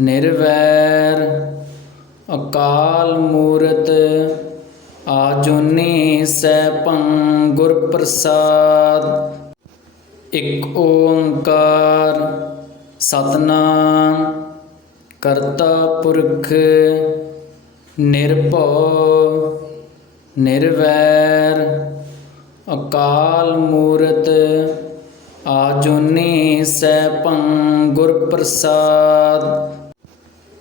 ਨਿਰਵੈਰ, ਅਕਾਲ ਮੂਰਤ, ਆਜੁਨੀ ਸੈਭੰ ਗੁਰ ਪ੍ਰਸਾਦ ਇੱਕ ਓੰਕਾਰ, ਸਤਨਾਮ, ਕਰਤਾ ਪੁਰਖ, ਨਿਰਭਉ, ਨਿਰਵੈਰ, ਅਕਾਲ ਮੂਰਤ, ਆਜੁਨੀ ਸੈਭੰ ਗੁਰ ਪ੍ਰਸਾਦ